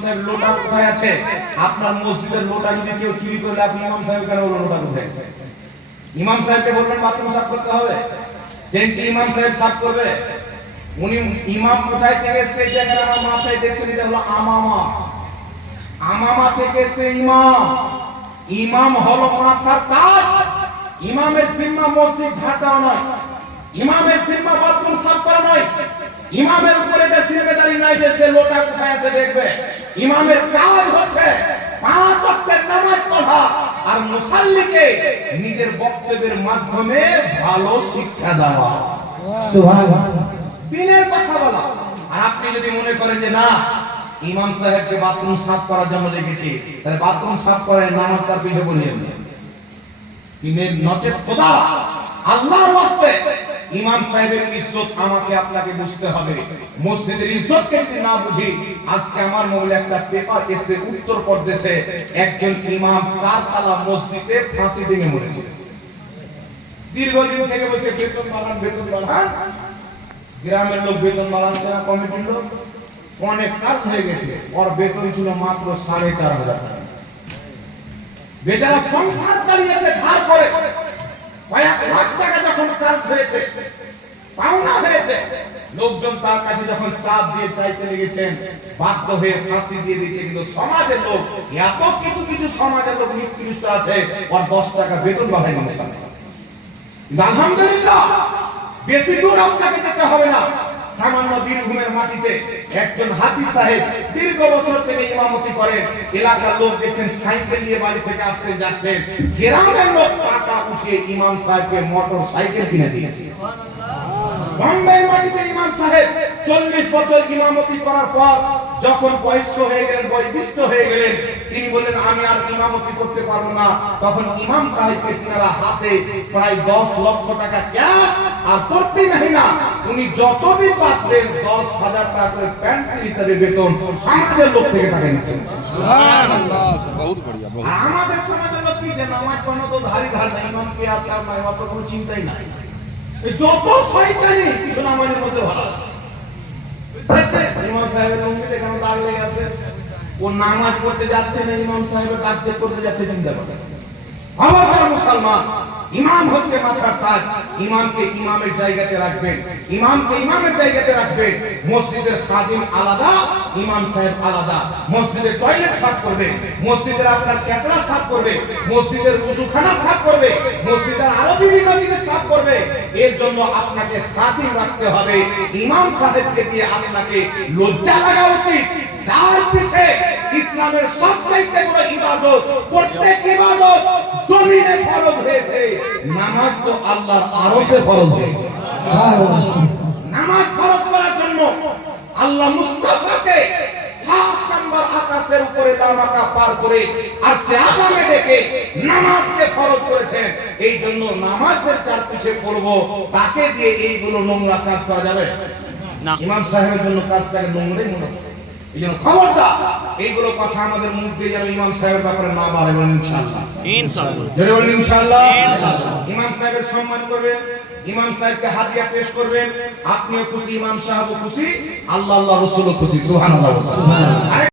সাহেব আছে? আপনার মসজিদের লোটা যদি কেউ চুরি করলে আপনি ইমাম সাহেব কেন লোটা ইমাম সাহেবকে বলবেন বাথরুম সাফ করতে হবে। ট্যাঙ্কি ইমাম সাহেব সাফ করবে, উনি ইমাম কোথায় থেকে এসছে এই আমার মাথায় দেখছেন, এটা হলো আমামা। আমামা থেকে এসে ইমাম। ইমাম হলো মাথার তাজ। ইমামের জিম্মা মসজিদ ঝাড় নয়। ইমামের জিম্মা বাথরুম সাফ করা নয়। ইমামের উপরে এটা জিম্মেদারি নাই যে সে লোটা কোথায় আছে দেখবে। ইমামের কাজ হচ্ছে পাঁচ ওয়াক্তের মুসাল্লিকে নিজের বক্তব্যের মাধ্যমে ভালো শিক্ষা দেওয়া। দিনের কথা বলা। আর আপনি যদি মনে করেন যে না ইমাম সাহেবকে বাথরুম সাফ করার জন্য রেখেছি তাহলে বাথরুম সাফ করে নামাজ তার পিঠে বলিয়ে দিন নচেত খোদা আল্লাহর ওয়াস্তে ইমাম সাহেবের ইজ্জত আমাকে আপনাকে বুঝতে হবে। মসজিদের ইজ্জত যদি না বুঝি, আজকে আমার মোবাইলে একটা পেপার এসে উত্তর প্রদেশে, একজন ইমাম চারতলা মসজিদে ফাঁসি দিয়ে মরেছে। দীর্ঘদিন থেকে বলছে, বেতন বাড়ান বেতন বাড়ান। গ্রামের লোক বেতন বাড়াচ্ছে না, কমিটির লোক। অনেক কাজ হয়ে গেছে। ওর বেতন ছিল মাত্র সাড়ে চার হাজার টাকা। বেচারা সংসার চালিয়েছে, ধার করে। লোকজন তার কাছে যখন চাপ দিয়ে চাইতে লেগেছেন, বাধ্য হয়ে ফাঁসি দিয়ে দিয়েছে। কিন্তু সমাজের লোক, এত কিছু কিছু সমাজের লোক নিকৃষ্ট আছে, ওর দশ টাকা বেতন মানুষ আলহামদুলিল্লাহ, বেশি দূর আপনাকে যেতে হবে না। সামান্য বীরভূমের মাটিতে একজন হাফিজ সাহেব দীর্ঘ বছর থেকে ইমামতি করেন। এলাকার লোক দেখছেন, সাইকেল নিয়ে বাড়ি থেকে আসতে যাচ্ছেন। গ্রামের লোক টাকা উঠিয়ে ইমাম সাহেবকে মোটর সাইকেল কিনে দিয়েছে। বম্বের মাটিতে ইমাম সাহেব চল্লিশ বছর ইমামতি করার পর যখন বয়স্ক হয়ে গেলেন বয়োজ্যেষ্ঠ হয়ে গেলেন তিনি বললেন আমি আর ইমামতি করতে পারব না। তখন ইমাম সাহেবকে তিনারা হাতে প্রায় দশ লক্ষ টাকা ক্যাশ আর প্রতি মহিনা। উনি যতদিন পাচ্ছেন দশ হাজার টাকা করে পেন্সিল হিসাবে বেতন সমাজের লোক থেকে টাকা নিচ্ছেন। আমাদের সমাজের লোক কি যে নামাজ পড়ানো তো ধারি ধার নাই ইমাম কে আছে আর নাই অত কোনো চিন্তাই নাই। যত শয়তানি কিছু নামাজের মধ্যে ভালো আছে। ও নামাজ পড়তে যাচ্ছে না, ইমাম সাহেবের কাজ চেক করতে যাচ্ছে চিন্তা করে আমার মুসলমান। ইমাম হচ্ছে মাথার তাজ। ইমামকে ইমামের জায়গাতে রাখবেন। ইমামকে ইমামের জায়গাতে রাখবেন। মসজিদের খাদিম আলাদা, ইমাম সাহেব আলাদা। মসজিদের টয়লেট সাফ করবে। মসজিদের আপনার ক্যাতরা সাফ করবে। মসজিদের উজুখানা সাফ করবে। মসজিদের আরও বিভিন্ন জিনিস সাফ করবে। এর জন্য আপনাকে খাদিম রাখতে হবে। ইমাম সাহেবকে দিয়ে আপনাকে লজ্জা লাগা উচিত। যার পিছে ইসলামের সবচাইতে বড় ইবাদত, প্রত্যেক ইবাদত জমিনে ফরজ হয়েছে। নামাজ তো আল্লাহর আরশে ফরজ হয়েছে। নামাজ ফরজ করার জন্য আল্লাহ মুস্তাফাকে সাত নম্বর আকাশের উপরে পার করে আর সে আসামে ডেকে নামাজকে ফরজ করেছেন এই জন্য নামাজের যার পিছে পড়ব। তাকে দিয়ে এইগুলো নোংরা কাজ করা যাবে? না। ইমাম সাহেবের জন্য কাজটাকে নোংরাই মনে হয়। এই জন্য খবরদার এইগুলো কথা আমাদের মুখ দিয়ে যেন ইমাম সাহেবের ব্যাপারে না বাড়ে বলেন ইনশাআল্লাহ। ইনশাআল্লাহ। জোরে বলেন ইনশাআল্লাহ? ইনশাআল্লাহ। ইমাম সাহেবের সম্মান করবেন ইমাম সাহেবকে হাদিয়া পেশ করবেন আপনিও খুশি ইমাম সাহেবও খুশি আল্লাহ আল্লাহ রসুলও খুশি সুবহানাল্লাহ।